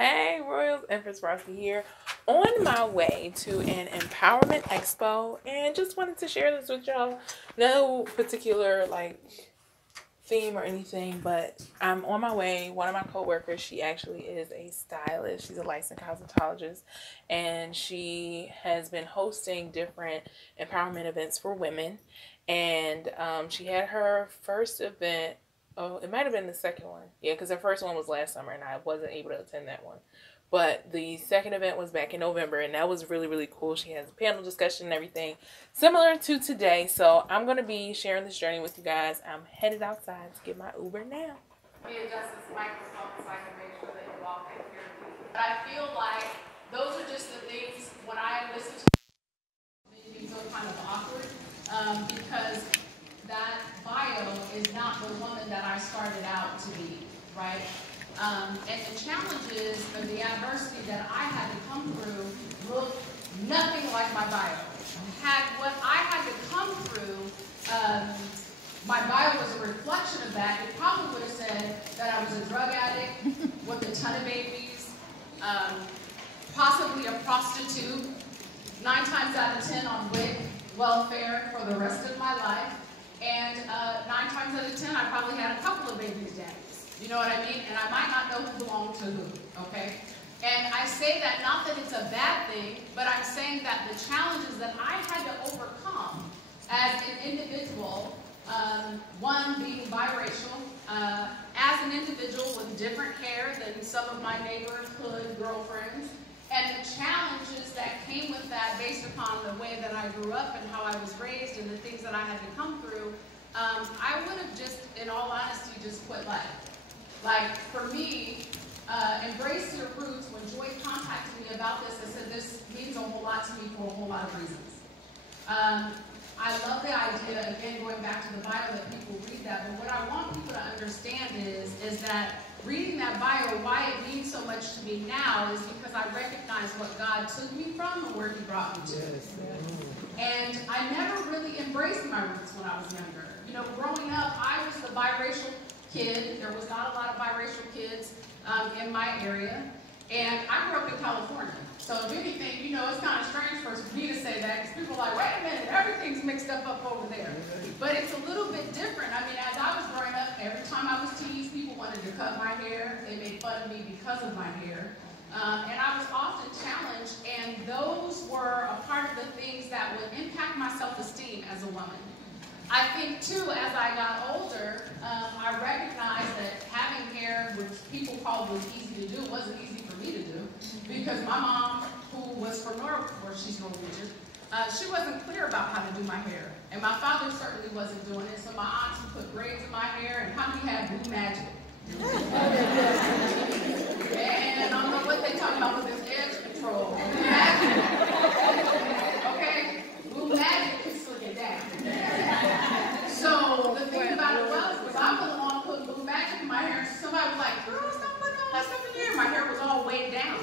Hey Royals, Empress Rossi here, on my way to an empowerment expo, and just wanted to share this with y'all. No particular theme or anything, but I'm on my way. One of my coworkers, she actually is a stylist. She's a licensed cosmetologist, and she has been hosting different empowerment events for women. And she had her first event. Oh, it might have been the second one. Yeah, because her first one was last summer, and I wasn't able to attend that one. But the second event was back in November, and that was really, really cool. She has a panel discussion and everything similar to today. So I'm going to be sharing this journey with you guys. I'm headed outside to get my Uber now. Let me adjust this microphone so I can make sure that you all can hear me. But I feel like those are just the things when I listen to it, you feel kind of awkward because that bio is not the woman that I started out to be, right? And the challenges or the adversity that I had to come through looked nothing like my bio. Had what I had to come through, my bio was a reflection of that. It probably would have said that I was a drug addict with a ton of babies, possibly a prostitute, 9 times out of 10 on WIC welfare for the rest of my life. And 9 times out of 10, I probably had a couple of babies' daddies. You know what I mean? And I might not know who belonged to who, okay? And I say that not that it's a bad thing, but I'm saying that the challenges that I had to overcome as an individual, one being biracial, as an individual with different hair than some of my neighborhood girlfriends, and the challenges that came with that based upon the way that I grew up and how I was raised and the things that I had to come through, I would have just, in all honesty, just quit life. Like, for me, embrace your roots. When Joy contacted me about this, I said this means a whole lot to me for a whole lot of reasons. I love the idea, again, going back to the bio, that people read that, but what I want people to understand is that reading that bio, why it means so much to me now is because I recognize what God took me from and where He brought me to. And I never really embraced my roots when I was younger. You know, growing up, I was the biracial kid. There was not a lot of biracial kids in my area. And I grew up in California. So if anything, you know, it's kind of strange for me to say that because people are like, wait a minute, everything's mixed up over there. But it's a little bit different. I mean, as I was growing up, every time I was teased, people wanted to cut my hair. They made fun of me because of my hair. And I was often challenged, and those were a part of the things that would impact my self-esteem as a woman. I think, too, as I got older, I recognized that having hair, which people called was easy to do, wasn't easy for me to do. Because my mom, who was from she's Norwegian, she wasn't clear about how to do my hair. And my father certainly wasn't doing it. So my aunts would put braids in my hair, and how many had Blue Magic? And I don't know what they talking about with this edge control. Blue Magic. Okay? Blue Magic can slick it down. So the thing about it was I put along putting Blue Magic in my hair, and somebody was like, girl, stop putting all that stuff in your hair. My hair was all weighed down.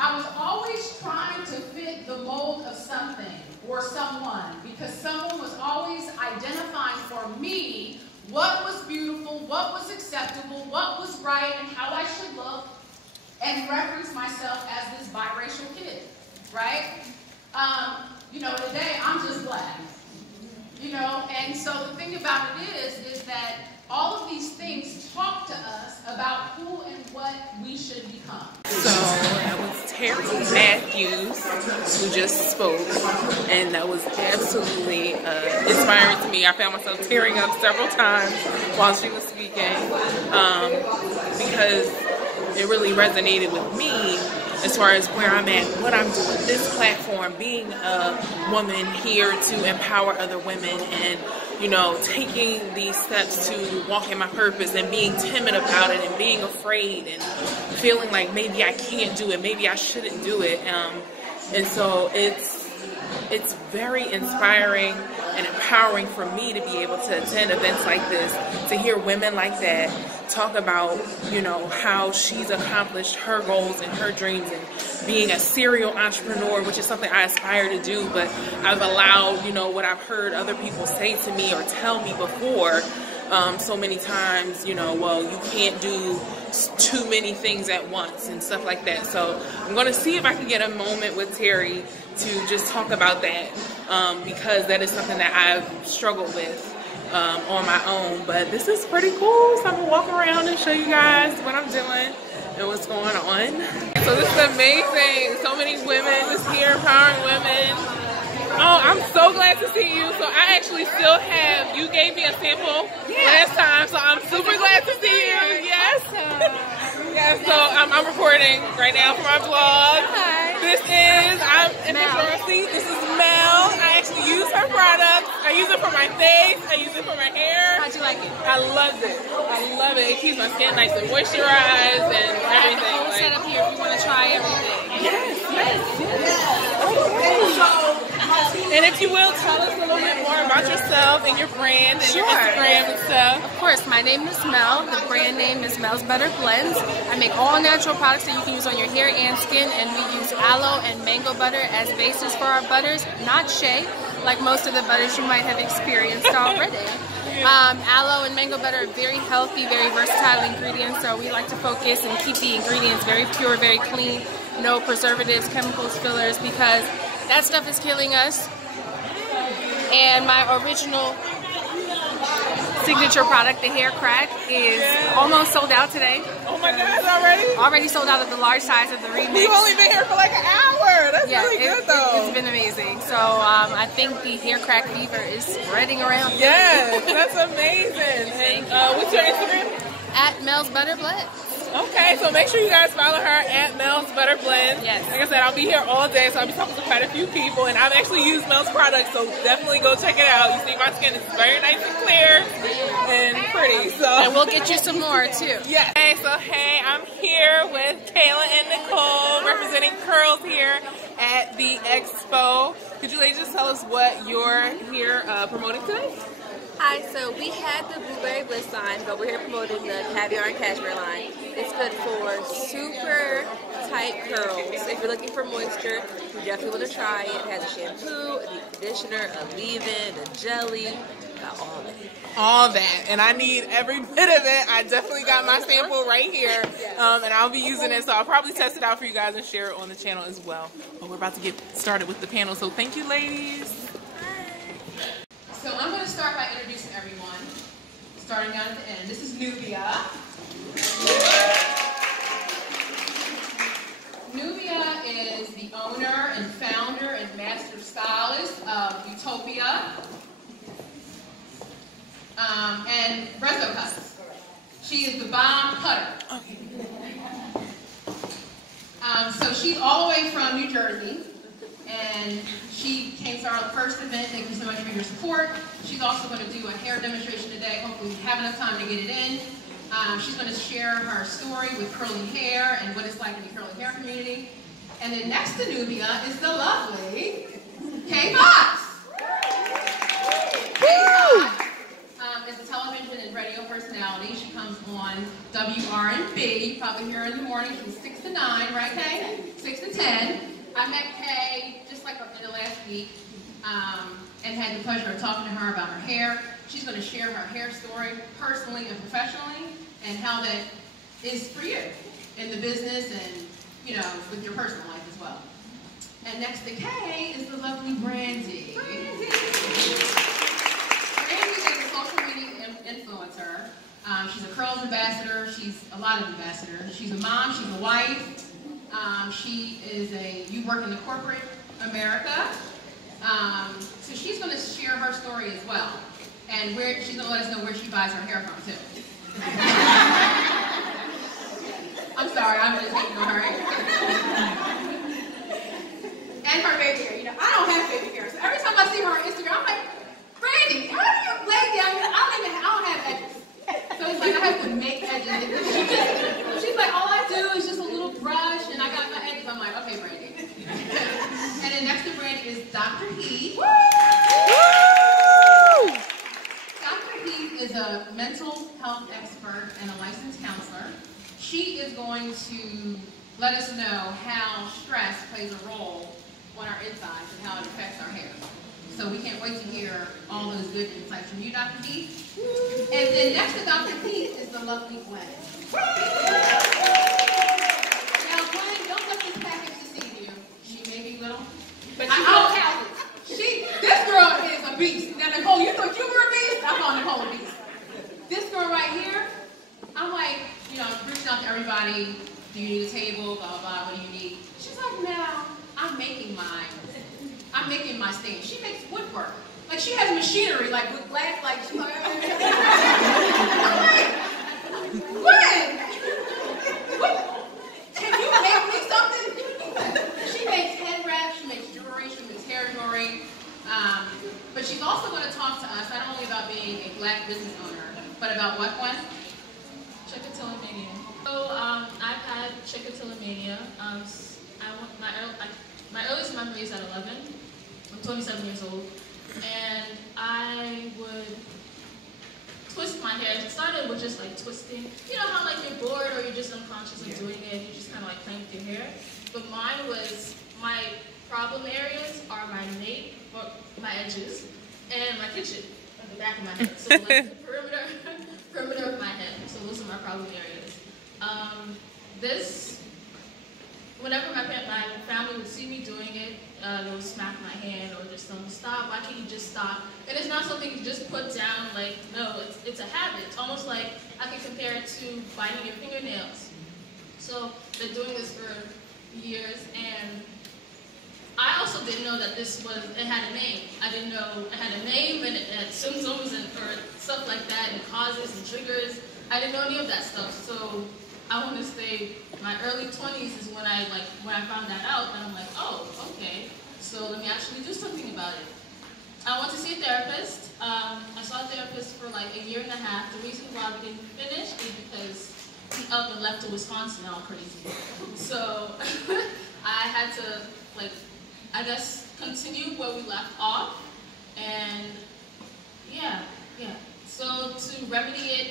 I was always trying to fit the mold of something or someone because someone was always identifying for me what was beautiful, what was acceptable, what was right, and how I should look, and reference myself as this biracial kid, right? You know, today I'm just black, you know, and so the thing about it is that all of these things talk to us about who and what we should become. So that was Terry Matthews who just spoke, and that was absolutely inspiring to me. I found myself tearing up several times while she was speaking because it really resonated with me as far as where I'm at, what I'm doing, this platform, being a woman here to empower other women, and you know, taking these steps to walk in my purpose and being timid about it and being afraid and feeling like maybe I can't do it, maybe I shouldn't do it. And so it's very inspiring and empowering for me to be able to attend events like this, to hear women like that talk about, you know, how she's accomplished her goals and her dreams and being a serial entrepreneur, which is something I aspire to do, but I've allowed, you know, what I've heard other people say to me or tell me before so many times, you know, well, you can't do too many things at once and stuff like that. So I'm going to see if I can get a moment with Terry to just talk about that, because that is something that I've struggled with on my own. But this is pretty cool, so I'm going to walk around and show you guys what I'm doing and what's going on. So this is amazing. So many women just here empowering women. Oh, I'm so glad to see you. So I actually still have, you gave me a sample last time, so I'm super glad to see you. Yes. Yes, so I'm recording right now for my vlog. Hi. I'm in Rossi. This is Mel. I actually use her products. I use it for my face. I use it for my hair. How'd you like it? I loved it. I love it. It keeps my skin nice and moisturized and everything. I have the whole setup here if you want to try everything. Yes, yes, yes. And if you will, tell us a little bit more about yourself and your brand and your Instagram and stuff. Of course, my name is Mel. The brand name is Mel's Butter Blends. I make all natural products that you can use on your hair and skin, and we use aloe and mango butter as bases for our butters, not shea, like most of the butters you might have experienced already. Aloe and mango butter are very healthy, very versatile ingredients, so we like to focus and keep the ingredients very pure, very clean, no preservatives, chemicals, fillers, because that stuff is killing us. And my original signature product, the hair crack, is almost sold out today. Oh my God, already? Already sold out of the large size of the remix. You've only been here for like an hour. That's really good though. It's been amazing. So I think the hair crack fever is spreading around. Yes, that's amazing. And what's your Instagram? At Mel's Butter Blends. Okay, so make sure you guys follow her at Mel's Butter Blends. Yes. Like I said, I'll be here all day, so I'll be talking to quite a few people, and I've actually used Mel's products, so definitely go check it out. You see my skin is very nice and clear and pretty, so. And we'll get you some more, too. Yeah. Okay, so hey, I'm here with Kayla and Nicole, representing Curls here at the Expo. Could you ladies just tell us what you're here promoting today? Hi, so we had the Blueberry Bliss line, but we're here promoting the Caviar and Cashmere line. It's good for super tight curls. If you're looking for moisture, you definitely want to try it. It has a shampoo, a deep conditioner, a leave-in, a jelly, got all that. All that, and I need every bit of it. I definitely got my sample right here, and I'll be using it, so I'll probably test it out for you guys and share it on the channel as well. But we're about to get started with the panel, so thank you, ladies. So I'm going to start by introducing everyone, starting down at the end. This is Nubia. Nubia is the owner and founder and master stylist of Utopia and Resto Cuts. She is the bomb cutter. So she's all the way from New Jersey. And she came to our first event. Thank you so much for your support. She's also going to do a hair demonstration today. Hopefully we have enough time to get it in. She's going to share her story with curly hair and what it's like in the curly hair community. And then next to Nubia is the lovely Kay Fox. Kay Fox is a television and radio personality. She comes on WRNB. You probably hear her in the morning. She's 6 to 9, right, Kay? 6 to 10. I met Kay just like in the last week and had the pleasure of talking to her about her hair. She's going to share her hair story personally and professionally and how that is for you in the business and, you know, with your personal life as well. And next to Kay is the lovely Brandy. Brandy is a social media influencer. She's a Curls ambassador. She's a lot of ambassadors. She's a mom. She's a wife. She is you work in the corporate America. So she's going to share her story as well. And she's going to let us know where she buys her hair from, too. I'm sorry, I'm going to take no hurry. And her baby hair. You know, I don't have baby hair. So every time I see her on Instagram, I'm like, Brandy, how do you lay down? I don't have edges. So it's like I have to make edges. She's like, all I do is just a little brush, and I got my edges. I'm like, okay, Brandy. And then next to Brandy is Dr. Heath. Woo! Dr. Heath is a mental health expert and a licensed counselor. She is going to let us know how stress plays a role on our insides and how it affects our hair. So we can't wait to hear all those good insights from you, Dr. P. And then next to Dr. P is the lovely Gwen. Now, Gwen, don't let this package deceive you. She may be little, but I'll count it. This girl is a beast. Now, Nicole, you thought you were a beast? I call Nicole a beast. This girl right here, I'm like, you know, reaching out to everybody. Do you need a table? Blah, blah, blah. What do you need? She's like, now, I'm making mine. I'm making my stand. She makes woodwork. Like, she has machinery, like, with glass, like, she's like, I'm like, what? Can you make me something? She makes head wraps, she makes jewelry, she makes hair jewelry. But she's also going to talk to us, not only about being a Black business owner, but about what, Gwen? Chickatilla-mania. So, I've had Chickatilla-mania. My earliest memory is at 11. I'm 27 years old. And I would twist my hair. It started with just like twisting. You know how like you're bored or you're just unconscious of doing it. You just kind of like playing with your hair. But mine was, my problem areas are my nape, or my edges, and my kitchen at the back of my head. So like the perimeter of my head. So those are my problem areas. Whenever my family would see me doing it, they would smack my hand or just tell me, stop, why can't you just stop? And it's not something you just put down, like, no, it's a habit. It's almost like I can compare it to biting your fingernails. So been doing this for years, and I also didn't know that it had a name. I didn't know it had a name and it had symptoms or stuff like that, and causes and triggers. I didn't know any of that stuff. So I want to say my early 20s is when I found that out, and I'm like, oh, okay, so let me actually do something about it. I went to see a therapist. I saw a therapist for like a year and a half. The reason why we didn't finish is because he up and left to Wisconsin all crazy. So I had to, like, I guess, continue where we left off, and yeah. So to remedy it,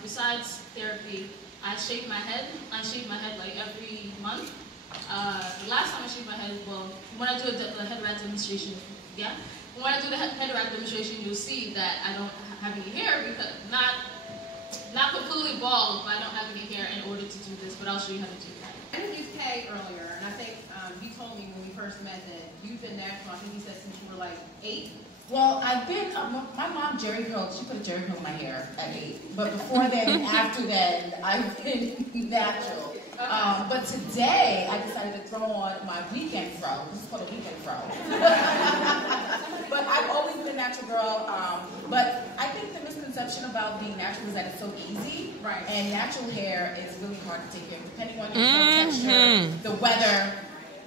besides therapy, I shave my head. I shave my head like every month. The last time I shaved my head, well, when I do the head wrap demonstration, yeah? When I do the head wrap demonstration, you'll see that I don't have any hair, because not completely bald, but I don't have any hair in order to do this, but I'll show you how to do that. I introduced Kay earlier, and I think you told me when we first met that you've been natural, I think you said since you were like 8. Well, I've been, my mom Jerry curled, she put a Jerry curl in my hair at 8. But before then and after that, I've been natural. But today, I decided to throw on my weekend fro. This is called a weekend fro. But I've always been a natural girl. But I think the misconception about being natural is that it's so easy. Right. And natural hair is really hard to take care of, depending on your hair texture, the weather.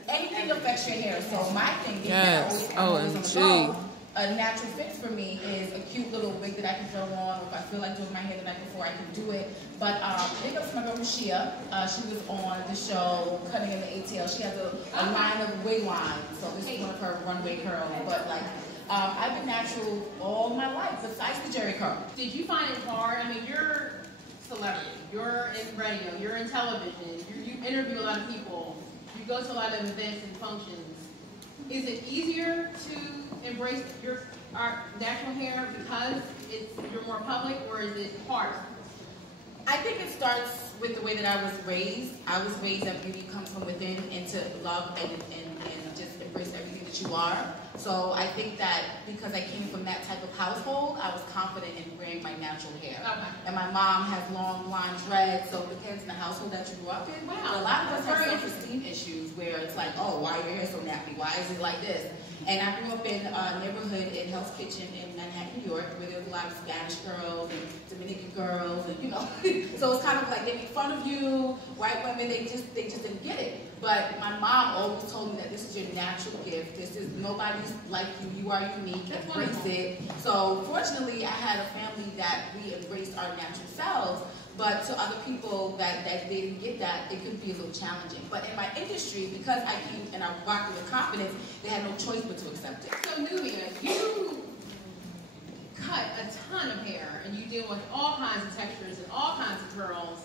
Anything affects your hair. So my thing is OMG. A natural fix for me is a cute little wig that I can throw on. If I feel like doing my hair the night before, I can do it. But big up to my girl Rashia. She was on the show Cutting in the ATL. She has a line of wig lines. So this is one of her runway curls. But like, I've been natural all my life, besides the Jerry curl. Did you find it hard? I mean, you're a celebrity. You're in radio. You're in television. You interview a lot of people. You go to a lot of events and functions. Is it easier to embrace our natural hair because you're more public, or is it harder? I think it starts with the way that I was raised. I was raised that beauty comes from within, and to love and just embrace everything that you are. So I think that because I came from that type of household, I was confident in wearing my natural hair. Okay. And my mom has long blonde dreads, so it depends on the household that you grew up in. Wow. A lot of us have self-esteem issues where it's like, oh, why are your hair so nappy? Why is it like this? And I grew up in a neighborhood in Hell's Kitchen in Manhattan, New York, where there was a lot of Spanish girls and Dominican girls, and you know, so it's kind of like they make fun of you. White women, they just didn't get it. But my mom always told me that this is your natural gift. This is nobody's like you. You are unique. Embrace it. So fortunately, I had a family that we embraced our natural selves. But to other people that they didn't get that, it could be a little challenging. But in my industry, because I came and I rocked it with confidence, they had no choice but to accept it. So Nubia, you cut a ton of hair, and you deal with all kinds of textures and all kinds of curls.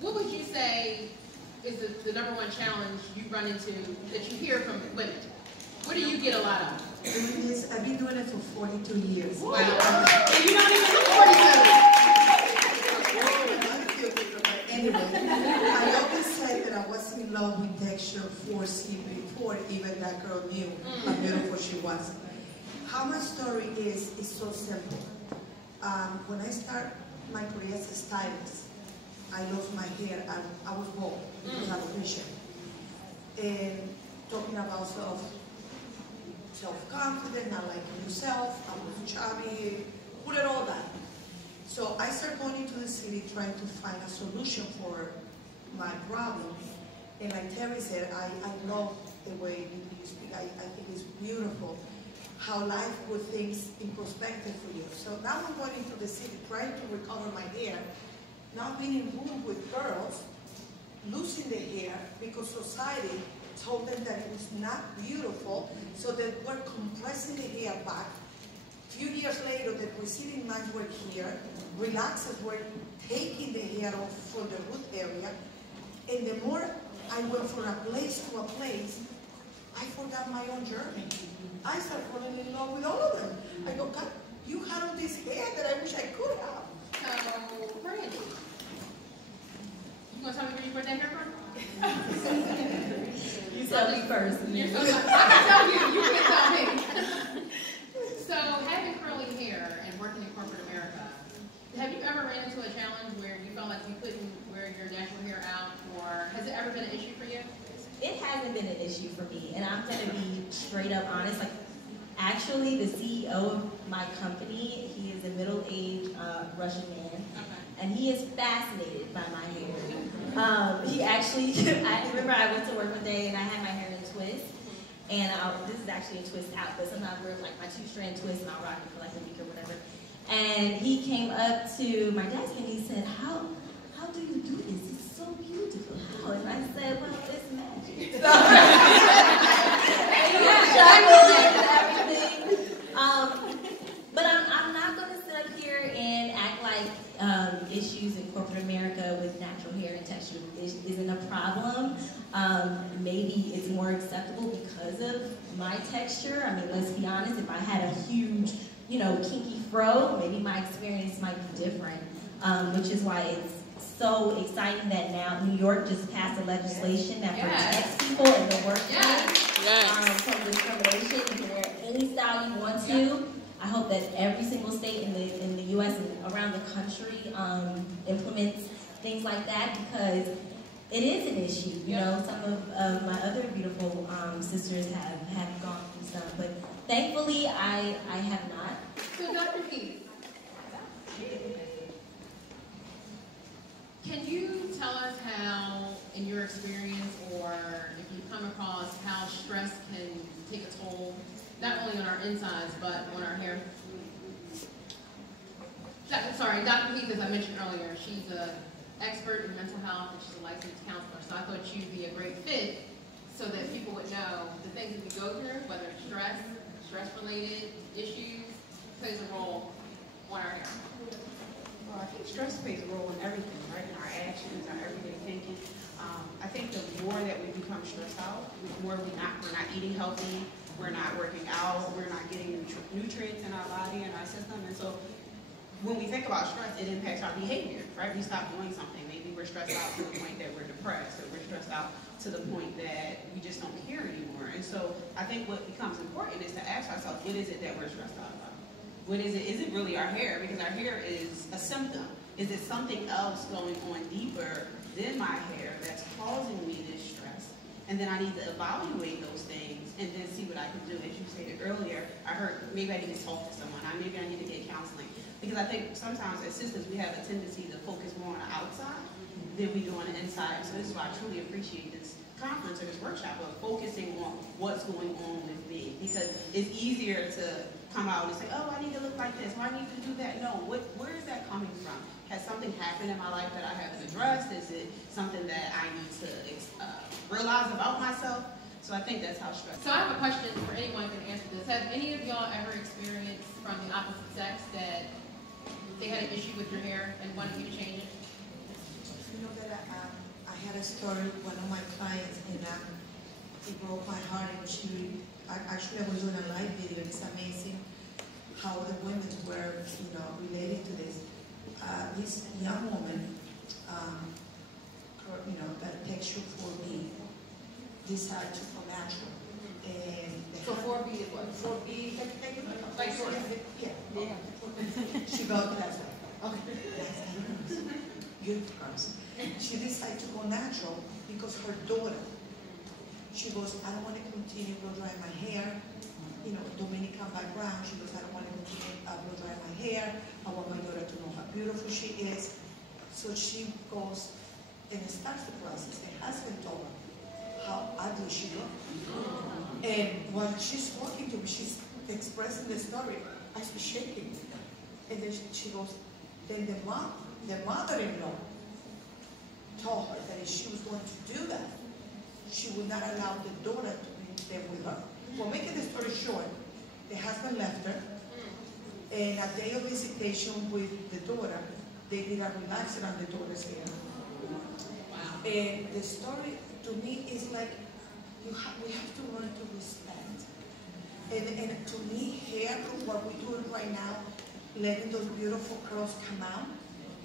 What would you say is the #1 challenge you run into that you hear from women? What do you get a lot of? doing this. I've been doing it for 42 years. Wow. And you're not even 47. Anyway, I always said that I was in love with texture before even that girl knew how beautiful she was. How my story is so simple. When I started my career as a stylist, I lost my hair and I was bald because of alopecia. And talking about self-confidence, not liking yourself, I was chubby, put it all that. So I started going into the city trying to find a solution for my problem. And like Terry said, I love the way you speak. I think it's beautiful how life put things in perspective for you. So now I'm going into the city trying to recover my hair, now being in room with girls, losing the hair because society told them that it was not beautiful, so they were compressing the hair back. A few years later, the preceding lines were here, relaxers were taking the hair off from the root area, and the more I went from a place to a place, I forgot my own journey. I started falling in love with all of them. I go, God, you had all this hair that I wish I could have. So, Brandy, you want to tell me where you got that hair from? You tell me first. I can tell you. You can't tell me. So, having curly hair and working in corporate America, have you ever ran into a challenge where you felt like you couldn't wear your natural hair out, or has it ever been an issue for you? It hasn't been an issue for me, and I'm going to be straight up honest. Like, actually, the CEO of my company, he is a middle-aged Russian man, and he is fascinated by my hair. He actually, I remember I went to work one day and I had my hair in a twist, and this is actually a twist out, but sometimes I wear like my 2-strand twist and I'll rock it for like a week or whatever. And he came up to my desk and he said, how do you do this? It's so beautiful. How? And I said, well, it's magic. So, but I'm not going to sit up here and act like issues in corporate America with natural hair and texture isn't a problem. Maybe it's more acceptable because of my texture. I mean, let's be honest, if I had a huge, kinky fro, maybe my experience might be different, which is why it's so exciting that now New York just passed a legislation that protects people in the workplace from discrimination. You can wear any style you want to. I hope that every single state in the U.S. and around the country implements things like that, because it is an issue. You know, some of my other beautiful sisters have gone through some, but thankfully I have not. So Dr. Keith, can you tell us how, in your experience, or if you've come across how stress can take a toll, not only on our insides, but on our hair? Sorry, Dr. Keith, as I mentioned earlier, she's an expert in mental health and she's a licensed counselor, so I thought she'd be a great fit so that people would know the things that we go through, whether it's stress-related issues, plays a role on our hair. Well, I think stress plays a role in everything, right? In our actions, our everyday thinking. I think the more that we become stressed out, the more we're not eating healthy, we're not working out, we're not getting nutrients in our body and our system. And so when we think about stress, it impacts our behavior, right? We stop doing something. Maybe we're stressed out to the point that we're depressed, or we're stressed out to the point that we just don't care anymore. And so I think what becomes important is to ask ourselves, what is it that we're stressed out about? What is it? Is it really our hair? Because our hair is a symptom. Is it something else going on deeper than my hair that's causing me this stress? And then I need to evaluate those things and then see what I can do. As you stated earlier, I heard maybe I need to talk to someone. Maybe I need to get counseling. Because I think sometimes as sisters, we have a tendency to focus more on the outside than we do on the inside. So this is why I truly appreciate this conference or this workshop of focusing on what's going on with me. Because it's easier to come out and say, oh, I need to look like this, or I need to do that. No, where is that coming from? Has something happened in my life that I haven't addressed? Is it something that I need to realize about myself? So I think that's how stress. So I have a question for anyone who can answer this. Have any of y'all ever experienced from the opposite sex that they had an issue with your hair and wanted you to change it? You know that I had a story with one of my clients, and it broke my heart, and she actually I was doing a live video, and it's amazing how the women were, related to this. This young woman, that texture 4B, decided to go natural. And So 4B is what? 4B, Like sort of. yeah. She got that. Okay. Good girls. She decided to go natural because her daughter, she goes, I don't want to continue blow drying my hair. Dominican background. She goes, I don't want to continue blow drying my hair. I want my daughter to know how beautiful she is. So she goes and starts the process. The husband told her how ugly she looked. And while she's talking to me, she's expressing the story. I was shaking. And then she goes, then the mother-in-law told her that if she was going to do that, she would not allow the daughter to be there with her. Well, making the story short, the husband left her, and a day of visitation with the daughter, they did a relaxer on the daughter's hair. Wow. And the story, to me, is like, we have to learn to respect. And to me, hair, what we're doing right now, letting those beautiful curls come out,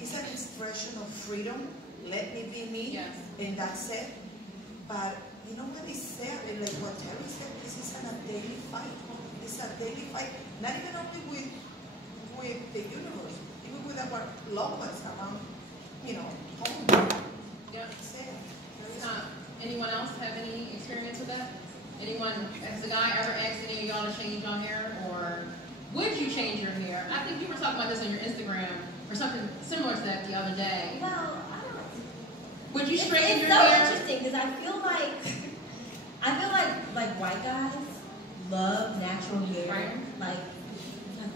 is an expression of freedom. Let me be me, yes. And that's it. But you know what he said, like what Terry said, this is a daily fight. It's a daily fight, not even only with the universe, even with our loved ones around, home. Yep. Anyone else have any experience with that? Anyone, has a guy ever asked any of y'all to change your hair, or would you change your hair? I think you were talking about this on your Instagram or something similar to that the other day. Well, I don't. Would you straighten your hair? hair? It's so interesting because I feel like white guys love natural hair. Right. Like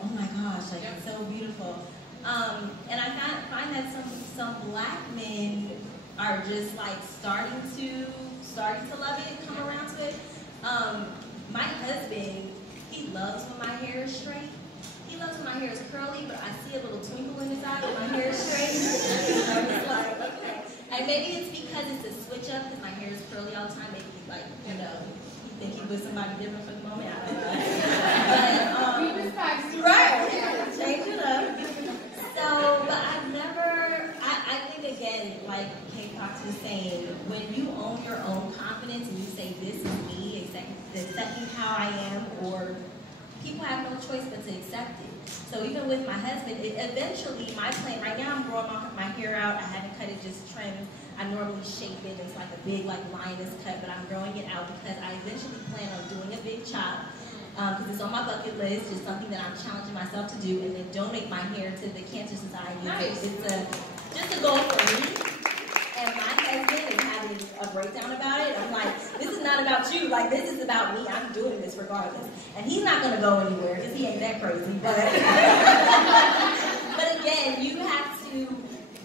oh my gosh, like it's so beautiful. And I find that some black men are just like starting to love it, come around to it. My husband, he loves when my hair is straight. He loves when my hair is curly, but I see a little twinkle in his eye when my hair is straight. I'm just like, okay. And maybe it's because it's a switch up, because my hair is curly all the time. Maybe like, he think he was somebody different for the moment. I don't know. But, right, change it up. So, but I've never, I think again, like Kate Fox was saying, when you own your own confidence and you say, this is me, accepting how I am, or people have no choice but to accept it. So even with my husband, eventually my plan, right now I'm growing my hair out. I haven't cut it, just trimmed. I normally shape it. It's like a big lioness cut, but I'm growing it out because I eventually plan on doing a big chop. Because it's on my bucket list, just something that I'm challenging myself to do, and then donate my hair to the Cancer Society. Nice. It's just a goal for me. And my husband is having a breakdown about it. I'm like, this is not about you. Like, this is about me. I'm doing this regardless. And he's not going to go anywhere because he ain't that crazy. But, but again, you have to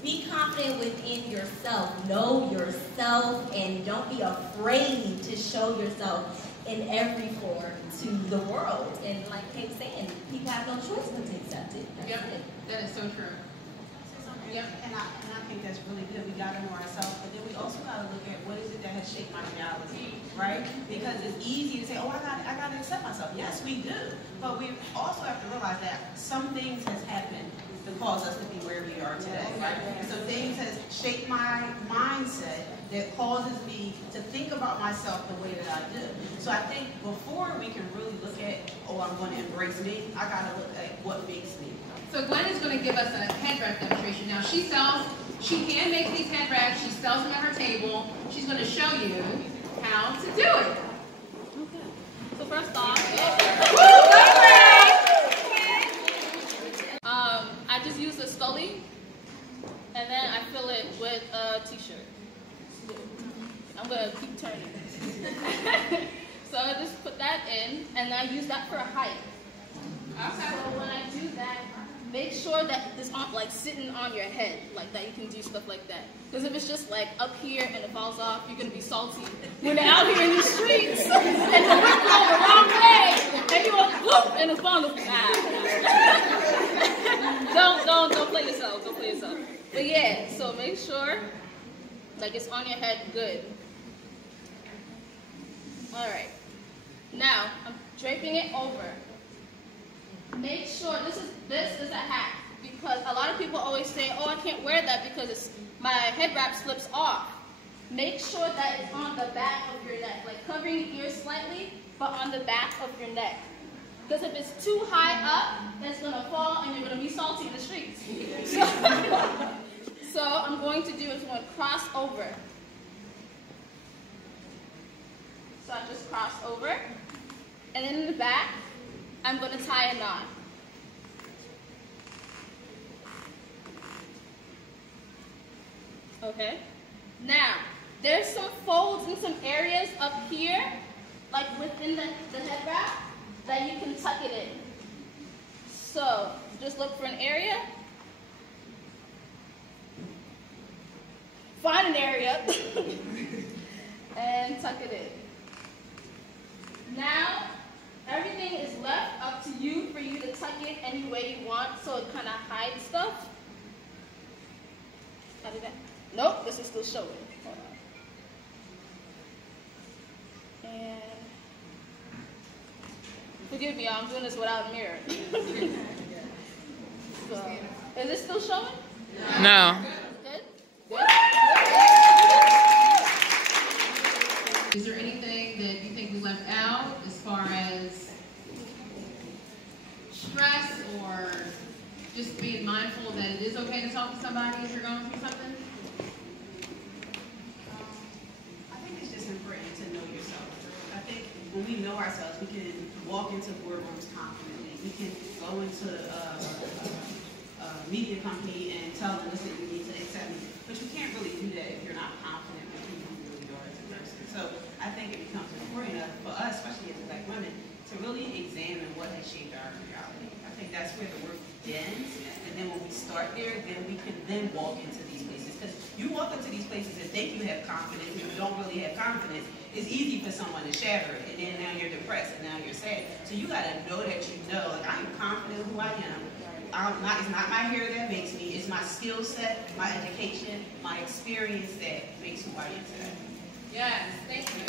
be confident within yourself. Know yourself, and don't be afraid to show yourself in every form to the world. And like Kate's saying, people have no choice but to accept it. Yep, that is so true. Yep. And I think that's really good. We got to know ourselves, but then we also got to look at what is it that has shaped my reality, right? Because it's easy to say, oh, I got to accept myself. Yes, we do. But we also have to realize that some things has happened to cause us to be where we are today, right? So things has shaped my mindset that causes me to think about myself the way that I do. So I think before we can really look at, oh, I'm going to embrace me, I got to look at what makes me. So Gwen is going to give us a head wrap demonstration. Now she hand makes these head wraps, she sells them at her table. She's going to show you how to do it. Okay. So first off, I just use a Scully, and then I fill it with a t-shirt. I'm going to keep turning. So I just put that in, and I use that for a height. Okay. So when I do that, make sure that it's on, like sitting on your head, like that. You can do stuff like that. Because if it's just like up here and it falls off, you're gonna be salty when they're out here in the streets and the wind blows the wrong way, and you go whoop and it's falling. Don't play yourself. Don't play yourself. But yeah, so make sure like it's on your head good. All right. Now, I'm draping it over. Make sure, this is a hack, because a lot of people always say, oh, I can't wear that because my head wrap slips off. Make sure that it's on the back of your neck, like covering your ears slightly, but on the back of your neck. Because if it's too high up, it's going to fall and you're going to be salty in the streets. So I'm going to do is I'm going to cross over. So I just cross over. And then in the back, I'm going to tie a knot. Okay. Now, there's some folds in some areas up here, like within the head wrap, that you can tuck it in. So, just look for an area. Find an area. And tuck it in. Now, everything is left up to you for you to tuck it any way you want, so it kind of hides stuff. How did that? Nope, this is still showing. Hold on. And forgive me, I'm doing this without a mirror. So, is this still showing? No. Good? Is there anything that you think we left out as far as stress or just being mindful that it is okay to talk to somebody if you're going through something? I think it's just important to know yourself. I think when we know ourselves, we can walk into boardrooms confidently. We can go into a media company and tell them, listen, you need to accept me. But you can't really do that if you're not confident with who you really are as a person. So I think it becomes important for us, especially as Black women, to really examine what has shaped our reality. I think that's where the work begins. And then when we start there, then we can then walk into these places. Because you walk into these places and think you have confidence, and you don't really have confidence. It's easy for someone to shatter it, and then now you're depressed, and now you're sad. So you got to know that you know, like, I'm confident who I am. It's not my hair that makes me, it's my skill set, my education, my experience that makes who I am today. Yes, thank you.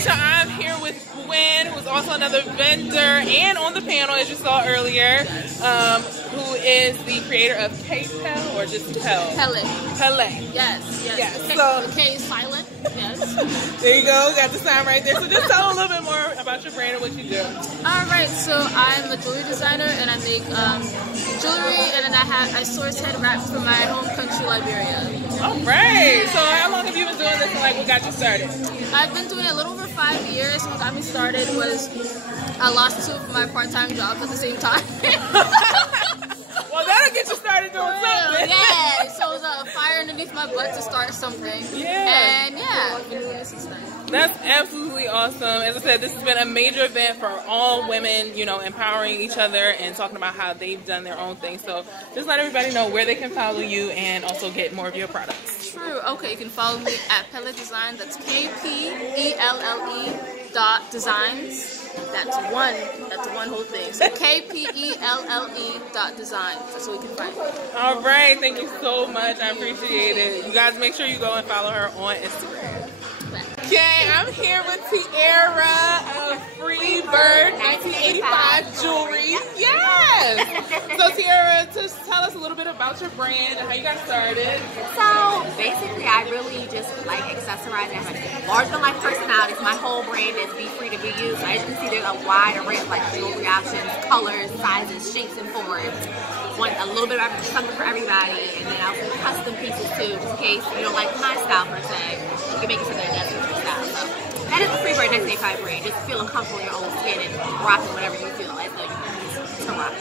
So I'm here with Gwen, who is also another vendor and on the panel, as you saw earlier, who is the creator of K-Pel, or just Pel? Pele. Pele. Yes. So, the K is silent. Yes. There you go. Got the sign right there. So just tell a little bit more about your brand and what you do. All right. So I'm a jewelry designer, and I make jewelry, and then I source head wraps from my home country, Liberia. All right. So how long have you been doing this, and like what got you started? I've been doing it a little over 5 years. What got me started was I lost 2 of my part-time jobs at the same time. Well, that'll get you started doing something. Yeah, so it was a fire underneath my butt to start something. Yeah. And yeah, I've been doing this since then. That's absolutely awesome. As I said, this has been a major event for all women, you know, empowering each other and talking about how they've done their own thing. So just let everybody know where they can follow you and also get more of your products. True. Okay, you can follow me at Pele Design. That's KPELLE.designs. That's one whole thing. So KPELLE.designs. That's what we can find. All right. Thank you so much. I appreciate it. You guys make sure you go and follow her on Instagram. Okay, I'm here with Tiara of Freebird 1985 Jewelry. Yes! So Tiara, just tell us a little bit about your brand and how you got started. So basically, I really just like accessorizing. I have a larger than life personality. My whole brand is be free to be used. So as you can see, there's a wide array of like jewelry options, colors, sizes, shapes, and forms. Want a little bit of something for everybody, and then I'll do custom pieces too, just in case you don't like my style per se. You can make it something that's your style. So that is the Freebird 1985 brand. Just feeling comfortable in your own skin and rocking whatever you feel as though you need to rock.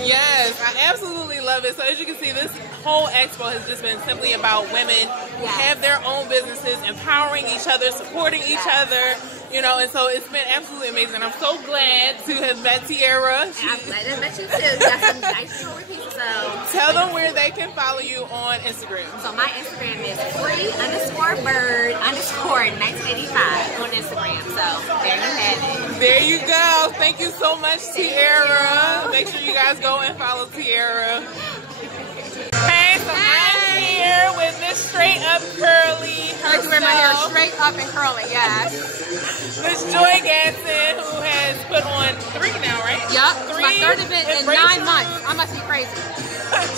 Yes, I absolutely love it. So as you can see, this whole expo has just been simply about women who have their own businesses, empowering each other, supporting each other. You know, and so it's been absolutely amazing. I'm so glad to have met Tiara. And I'm glad to have met you too. You got some nice jewelry pieces. So tell them where they can follow you on Instagram. So my Instagram is free_bird_1985 on Instagram. So there you have it. There you go. Thank you so much, Tiara. Make sure you guys go and follow Tiara. Hey, so I'm here with Miss Straight Up Curly herself. I like to wear my hair straight up and curling, yes. Miss Joy Gasson, who has put on 3 now, right? Yep, 3. My 3rd event in 9 months. I must be crazy.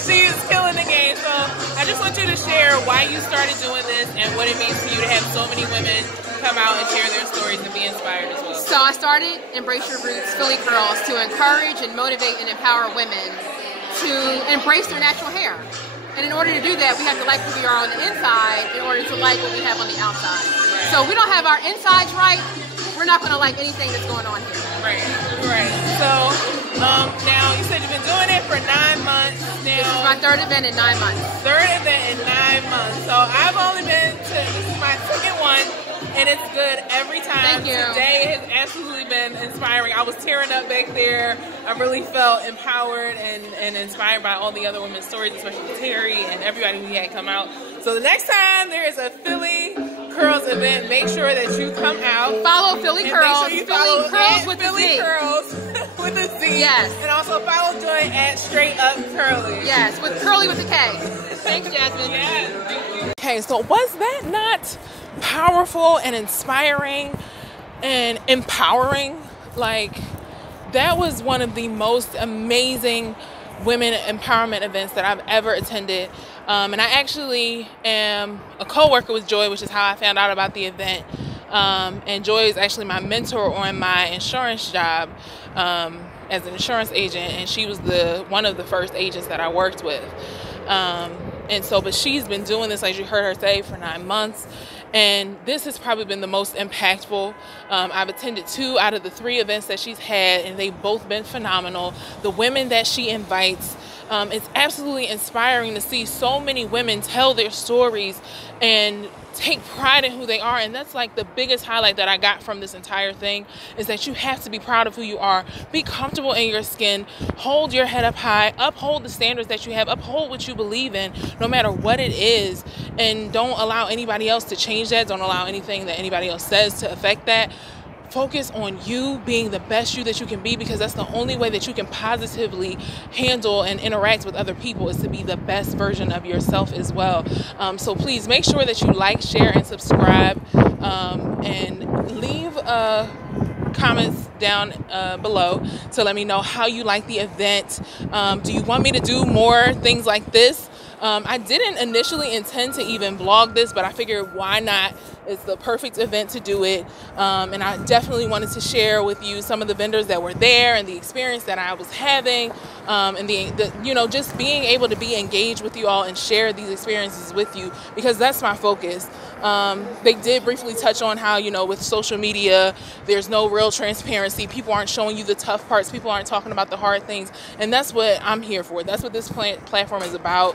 She is killing the game. So I just want you to share why you started doing this and what it means to you to have so many women come out and share their stories and be inspired as well. So I started Embrace Your Roots Philly Curls to encourage and motivate and empower women to embrace their natural hair. And in order to do that, we have to like who we are on the inside in order to like what we have on the outside. So if we don't have our insides right, we're not going to like anything that's going on here. Right. So now you said you've been doing it for 9 months now. This is my 3rd event in 9 months. 3rd event in 9 months. So I've only been to, this is my 2nd one, and it's good every time. Thank you. Today has absolutely been inspiring. I was tearing up back there. I really felt empowered and inspired by all the other women's stories, especially Terry and everybody who had come out. So the next time there is a Philly Curls event, make sure that you come out. Follow Philly Curls. Make sure you Philly follow Curls with Philly the Z. Curls with a Z. Yes. And also follow Joy at Straight Up Curly. Yes, with curly with a K. Thanks, Jasmine. Yes, thank you. Okay, so was that not powerful and inspiring and empowering? Like, that was one of the most amazing women empowerment events that I've ever attended. And I actually am a co-worker with Joy, which is how I found out about the event. And Joy is actually my mentor on my insurance job as an insurance agent, and she was one of the first agents that I worked with. But she's been doing this, like you heard her say, for 9 months. And this has probably been the most impactful. I've attended 2 out of the 3 events that she's had, and they've both been phenomenal. The women that she invites, it's absolutely inspiring to see so many women tell their stories and take pride in who they are. And that's like the biggest highlight that I got from this entire thing, is that you have to be proud of who you are, be comfortable in your skin, hold your head up high, uphold the standards that you have, uphold what you believe in, no matter what it is, and don't allow anybody else to change that. Don't allow anything that anybody else says to affect that. Focus on you being the best you that you can be, because that's the only way that you can positively handle and interact with other people, is to be the best version of yourself as well. So please make sure that you like, share, and subscribe, and leave comments down below to let me know how you like the event. Do you want me to do more things like this? I didn't initially intend to even vlog this, but I figured why not? It's the perfect event to do it. And I definitely wanted to share with you some of the vendors that were there and the experience that I was having, and just being able to be engaged with you all and share these experiences with you, because that's my focus. They did briefly touch on how, with social media, there's no real transparency. People aren't showing you the tough parts. People aren't talking about the hard things. And that's what I'm here for. That's what this platform is about.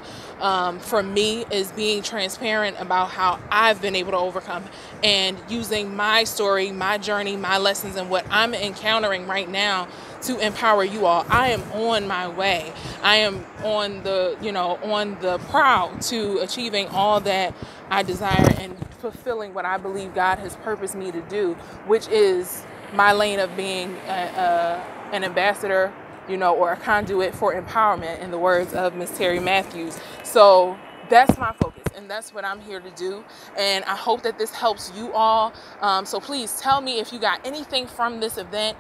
For me, is being transparent about how I've been able to overcome, and using my story, my journey, my lessons, and what I'm encountering right now to empower you all. I am on my way. I am on the proud to achieving all that I desire and fulfilling what I believe God has purposed me to do, which is my lane of being an ambassador, or a conduit for empowerment, in the words of Miss Terry Matthews. So that's my focus, and that's what I'm here to do. And I hope that this helps you all. So please tell me if you got anything from this event.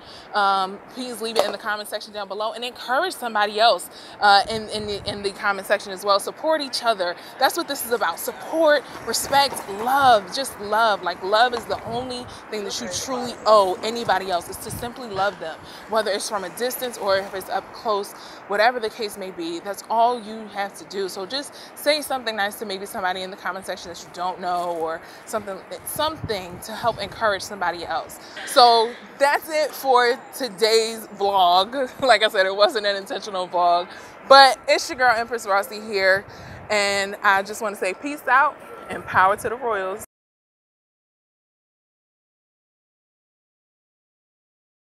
Please leave it in the comment section down below, and encourage somebody else in the comment section as well. Support each other. That's what this is about. Support, respect, love. Just love. Like, love is the only thing that you truly owe anybody else, is to simply love them, whether it's from a distance or if it's up close, whatever the case may be. That's all you have to do. So just say something nice to maybe somebody in the comment section that you don't know, or something to help encourage somebody else. So that's it for today's vlog. Like I said, it wasn't an intentional vlog, but it's your girl Empress Rossi here, and I just want to say peace out and power to the Royals.